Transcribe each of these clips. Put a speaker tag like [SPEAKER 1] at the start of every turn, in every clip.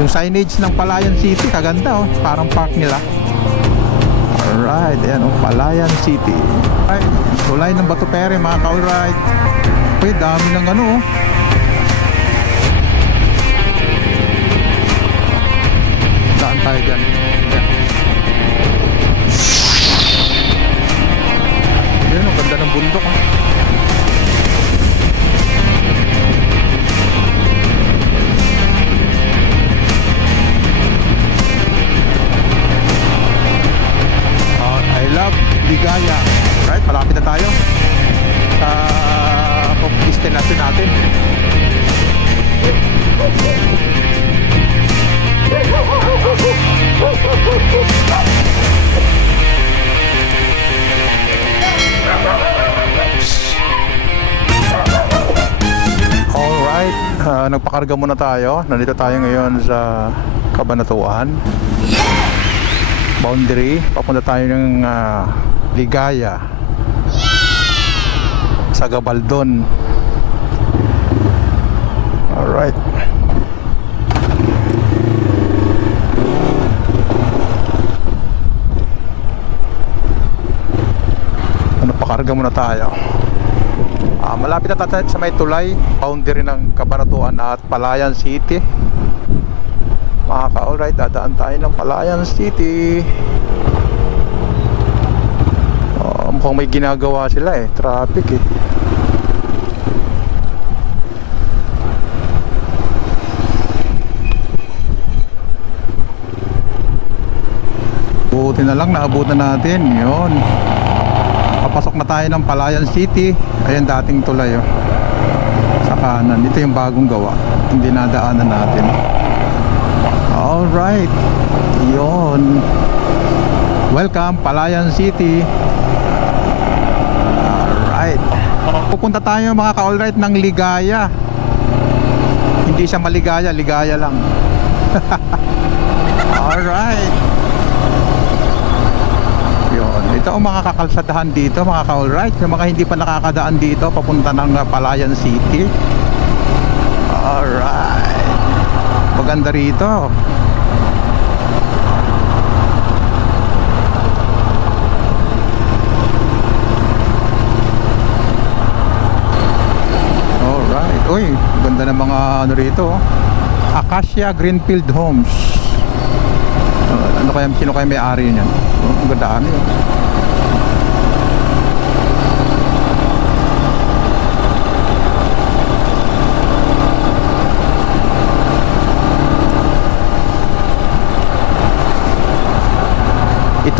[SPEAKER 1] Yung signage ng Palayan City, kaganda oh. Parang park nila. Alright, ayan oh, Palayan City. Ay, tulay ng Bato Pere mga ka-alright. Uy, dami ng ano oh. Daan tayo dyan. Ayan. Ayan, ang ganda ng bundok ah. Nagpakarga muna tayo. Nandito tayo ngayon sa Kabanatuan. Boundary. Papunta tayo ng ah, Ligaya. Sa Gabaldon. Alright. Ano, pakarga muna tayo. Ah, malapit na sa may tulay, boundary ng Kabanatuan at Palayan City. Mga ka-alright, dadaan tayo ng Palayan City. Oh, mukhang may ginagawa sila eh, traffic eh. Buti na lang, naabutan natin. Yun. Papasok na tayo ng Palayan City. Ayan dating tulay oh. Sa kanan. Ito yung bagong gawa. Hindi nadaanan natin. Alright. Yun. Welcome, Palayan City. Alright. Pupunta tayo mga ka-alright ng Ligaya. Hindi siya maligaya, ligaya lang. Alright. Ito ang mga kakalsadahan dito, mga ka-alright. Yung mga hindi pa nakakadaan dito, papunta ng uh, Palayan City. Alright. Maganda rito. Alright. Uy, ganda ng mga ano rito. oh. Acacia Greenfield Homes. Ano kaya, sino kaya may-ari niyan? Oh, ang ganda ano yun.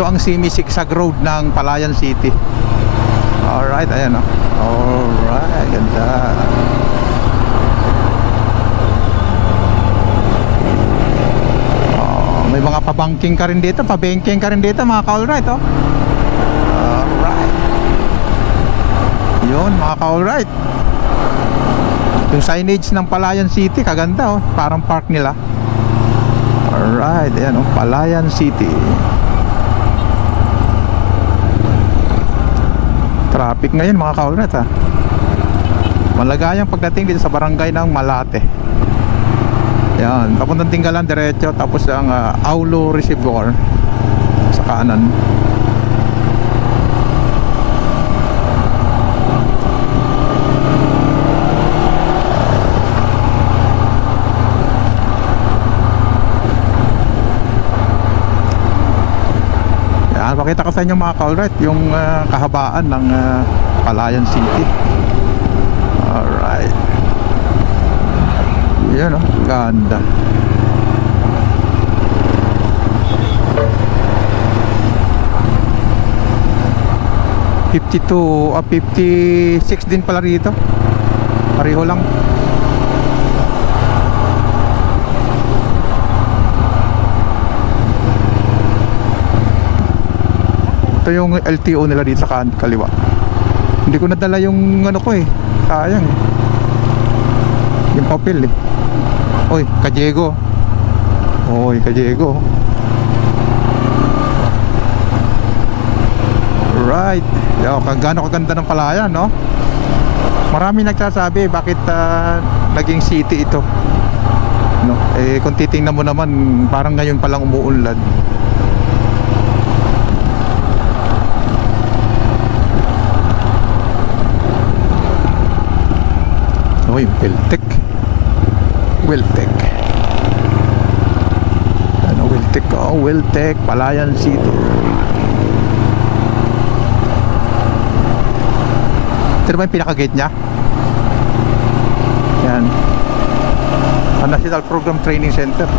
[SPEAKER 1] Ito ang Simi Sigsag Road ng Palayan City. Alright, ayan o. Alright, ganda. Oh, may mga pabangking ka rin dito, pabangking ka rin dito mga ka-alright oh. Alright. Yun mga ka-alright. Yung signage ng Palayan City, kaganda oh. Parang park nila. Alright, ayan oh, Palayan City. Traffic ngayon mga ka-alright ha. Malagayang pagdating dito sa barangay ng Malate. Yan, papuntang Tinggalan diretso tapos ang ah, Aulo Reservoir sa kanan. Yan, pakita ko sa inyo mga ka-alright yung ah, kahabaan ng ah, Palayan City. Alright. Yan oh, ganda. Fifty-two, ah, fifty-six din pala rito. Pareho lang. Ito yung LTO nila dito sa kan- kaliwa. Hindi ko nadala yung ano ko eh. Sayang eh. Yung papel eh. Oy, Kajego. Oy, Kajego. Right. Yo, kagano kaganda ng palayan, no? Marami nagsasabi bakit ah, naging city ito. No? Eh kung titingnan mo naman, parang ngayon pa lang umuunlad. Uy, Wiltec. Wiltec. Ano Wiltec? Oh, Wiltec, Palayan City. Ito naman yung pinaka-gate niya. Yan. Ang National Program Training Center.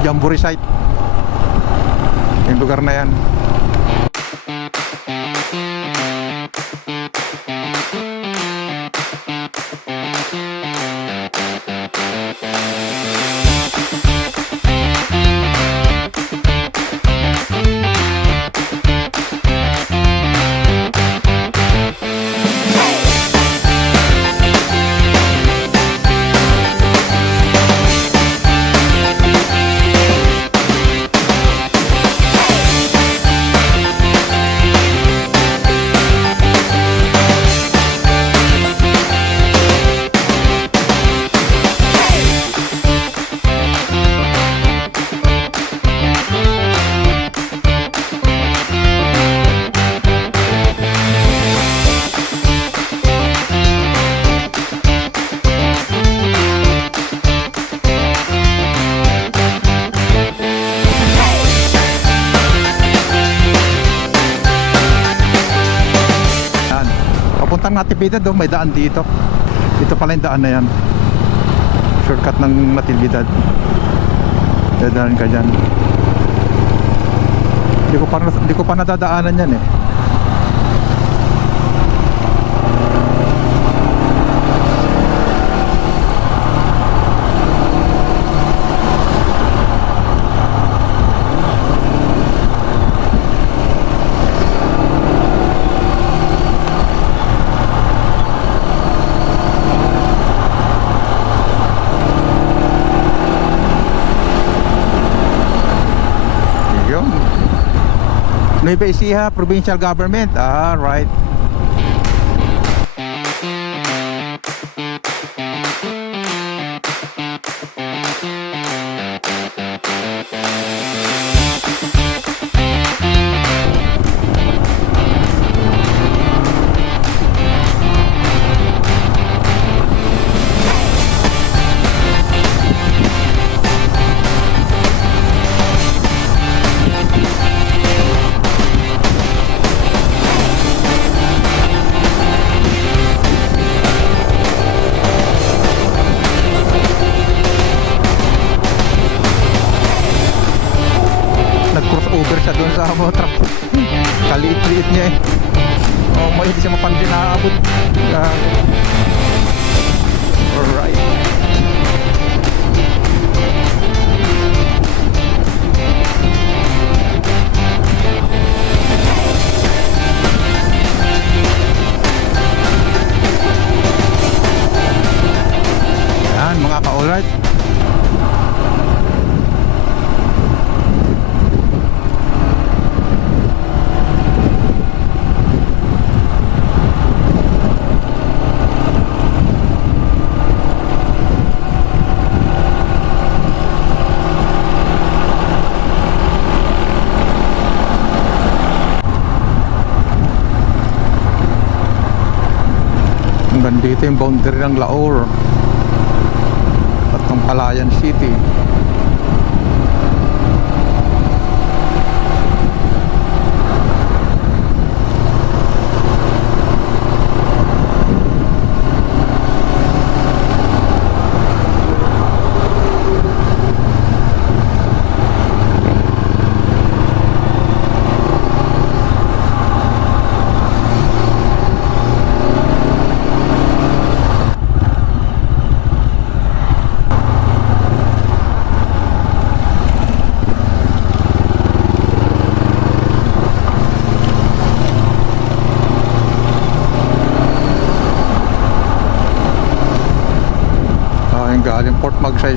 [SPEAKER 1] Jamboree site. Yung lugar na. Yan. Papuntang Natividad oh, may daan dito. Dito pala yung daan na yan. Shortcut ng Natividad. Dadaan ka dyan. Hindi ko pa, hindi ko pa nadadaanan yan eh. Yun. Nueva Ecija Provincial Government. Ah, right.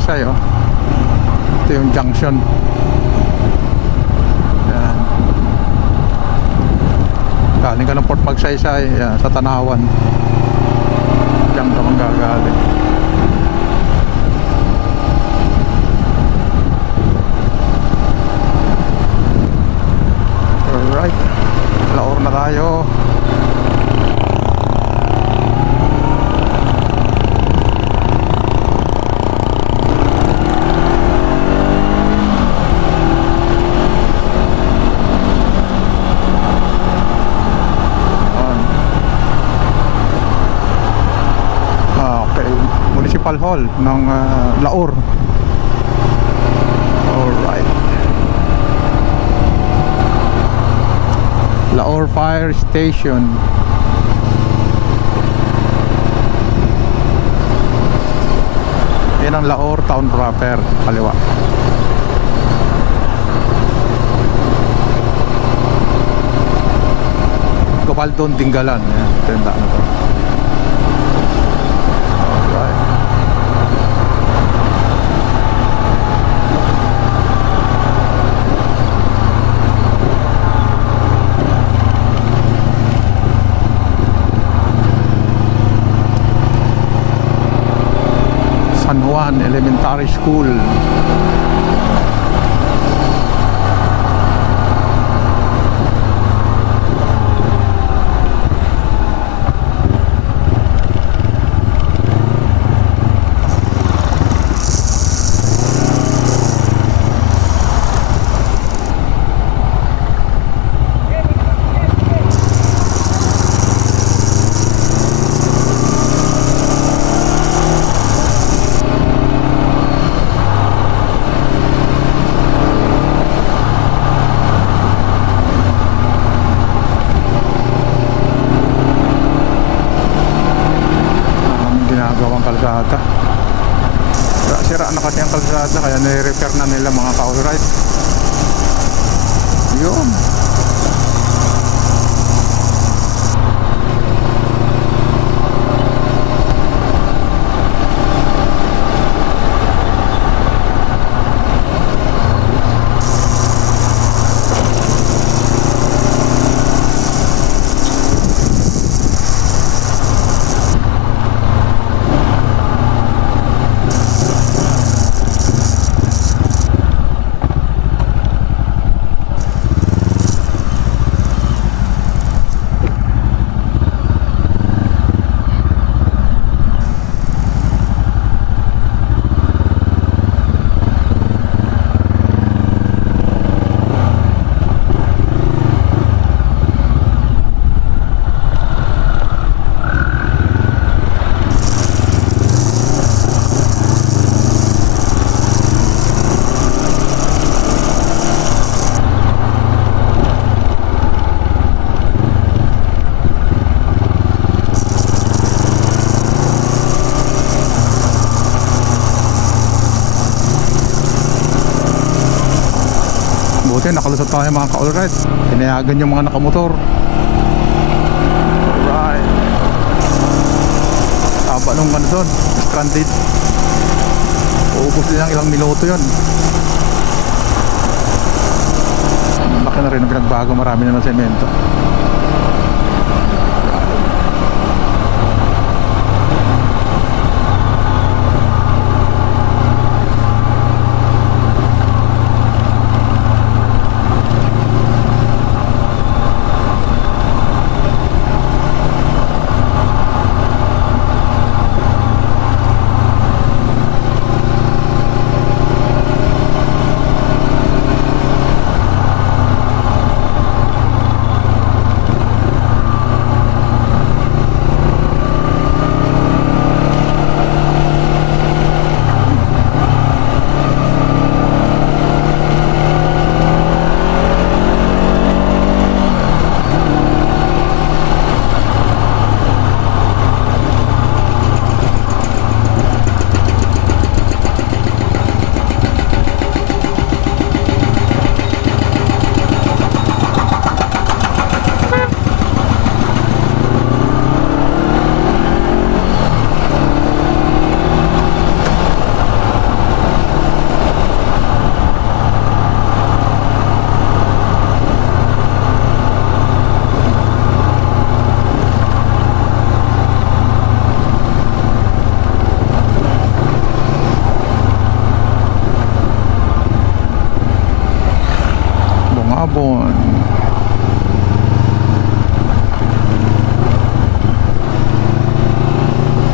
[SPEAKER 1] Magsaysay oh. Ito yung junction. Yan. Galing ka ng Port Magsaysay yan, sa Tanawan. Hall ng ah, Laor. Alright. Laor Fire Station. Yan ang Laor Town proper, kaliwa. Gabaldon Dingalan. Yan, tenda na to. Elementary School. Buti nakalusot tayo mga ka-alright. Pinayagan yung mga nakamotor. Alright. Taba nung ano doon. Stranded. Uubos din ng ilang minuto yun. Laki na rin ang pinagbago. Marami na ng semento.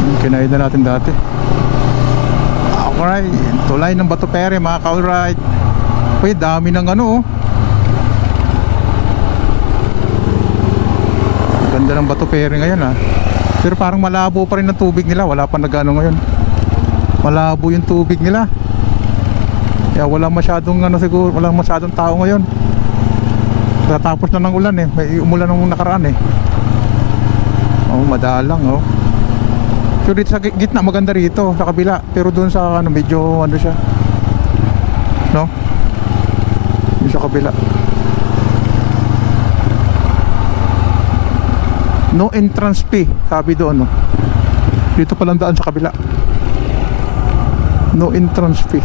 [SPEAKER 1] Yung Kinain na natin dati. Alright, tulay ng Bato Pere mga ka-alright. Uy, dami ng ano oh. Ganda ng Bato Pere ngayon ah. Pero parang malabo pa rin ang tubig nila, wala pa nagano ngayon. malabo yung tubig nila kaya wala masyadong ano siguro wala masyadong tao ngayon tatapos na ng ulan eh. May umulan nung nakaraan eh. Oh madalang oh. So dito sa gi- gitna maganda rito sa kabila. Pero doon sa ano medyo ano siya no? Yung sa kabila. No entrance fee sabi doon no dito palang daan sa kabila. No entrance fee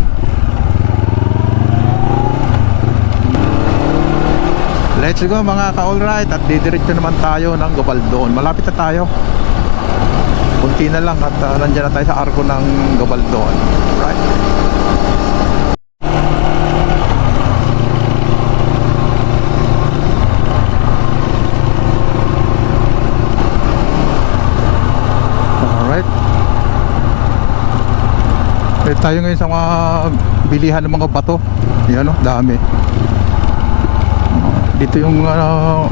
[SPEAKER 1] Let's go mga ka-alright at didiretso naman tayo ng Gabaldon. Malapit na tayo. Kunti na lang at uh, nandiyan na tayo sa arko ng Gabaldon. Right? Eh, tayo ngayon sa mga bilihan ng mga bato. Yan o, dami. Dito yung ano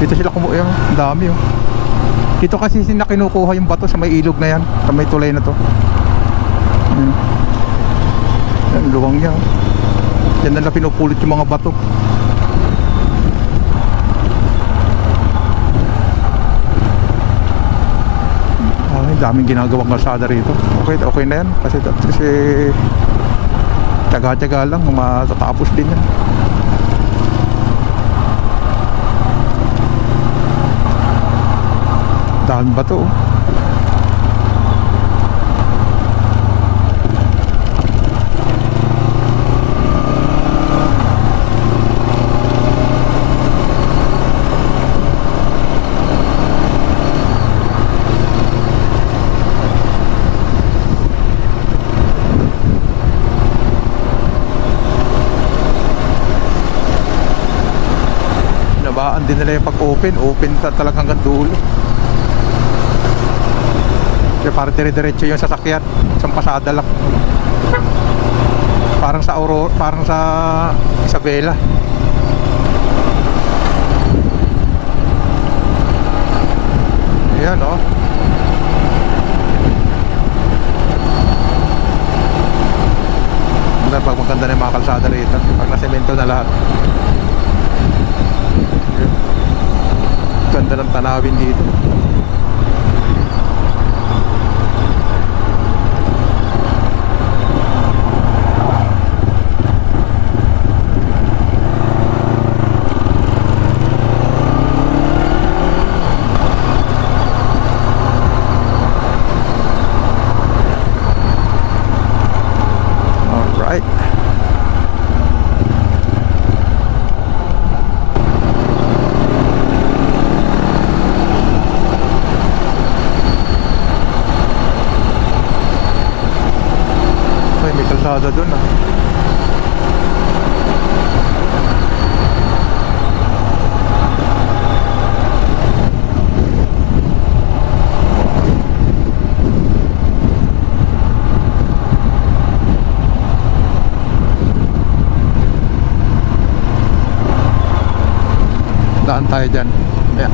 [SPEAKER 1] Dito sila kumuha dami oh. Dito kasi sila kinukuha yung bato sa may ilog na yan, sa may tulay na to. Yan. Yan, luwang yan. Yan na pinupulot yung mga bato. Ay, daming ginagawang kalsada rito. Okay, okay na yan. Kasi, kasi tsaga-tsaga lang, matatapos din yan. Daan ba to? oh? Nabaan din nila yung pag-open. Open ta talagang hanggang dulo. Kaya parang dire-diretso yung sasakyan. Isang pasada lang. Parang sa Aurora, parang sa Isabela. Ayan oh. Maganda pag maganda na yung mga kalsada rito. Pag nasemento na lahat. Ganda ng tanawin dito. Alright. Ay, may kalsada dun ah. Daan tayo dyan. Ayan.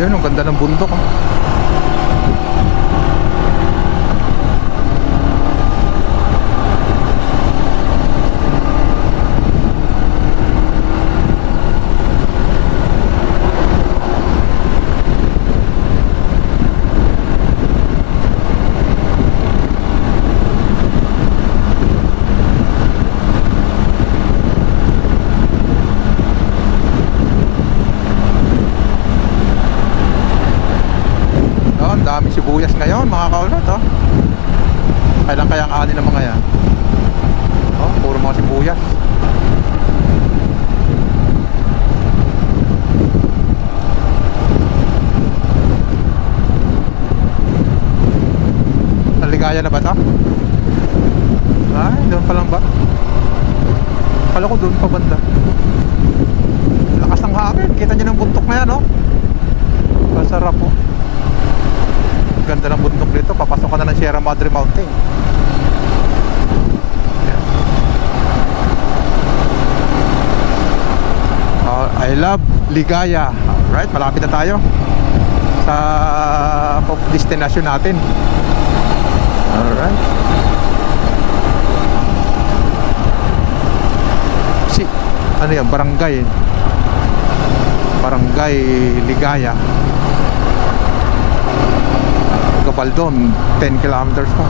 [SPEAKER 1] Yun, ang ganda ng bundok. Oh, ang dami sibuyas ngayon, mga kaulot, oh. Kailan kaya ang ani ng mga yan? Oh, puro mga sibuyas. Naligaya na ba to? Ay, doon pa lang ba? Kala ko doon pa banda. Lakas ng hangin. Kita niyo ng buntok na yan, oh. Masarap, oh. Ganda ng bundok dito. Papasok ka na ng Sierra Madre Mountain. Yan. Ah, I love Ligaya. Alright, malapit na tayo. sa destination natin. Alright. Ano yan, barangay. Barangay Ligaya. Gabaldon, 10 kilometers pa.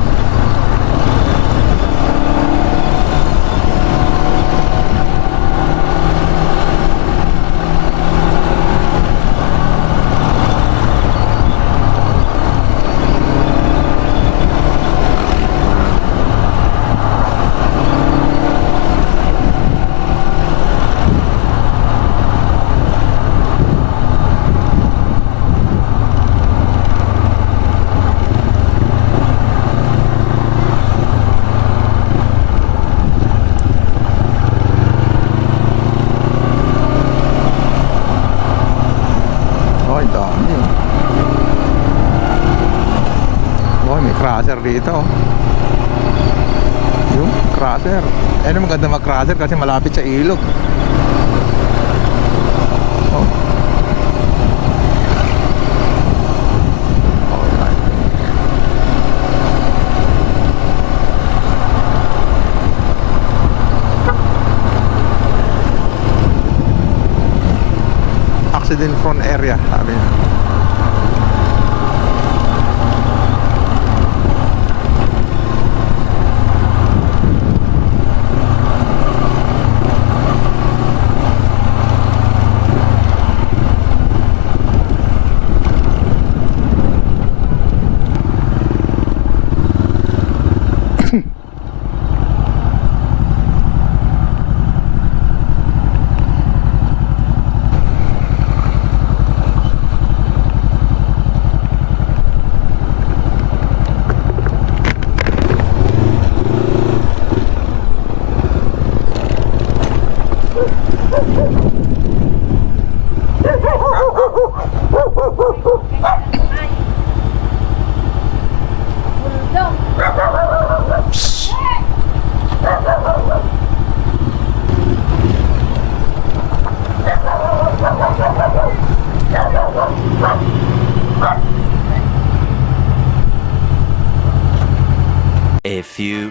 [SPEAKER 1] Ay, dami. oh. Oy, may crusher dito. oh. Yung crusher. Ano maganda mag-crusher kasi malapit sa ilog. Oh. Accident prone area, sabi niya.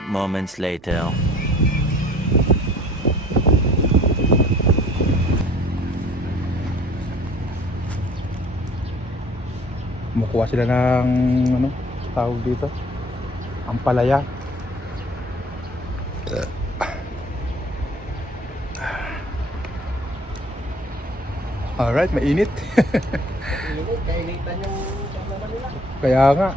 [SPEAKER 2] Moments later.
[SPEAKER 1] Kumukuha sila ng ano, tawag dito. Ampalaya. Alright, mainit.
[SPEAKER 3] Kainitan yung.
[SPEAKER 1] Kaya nga.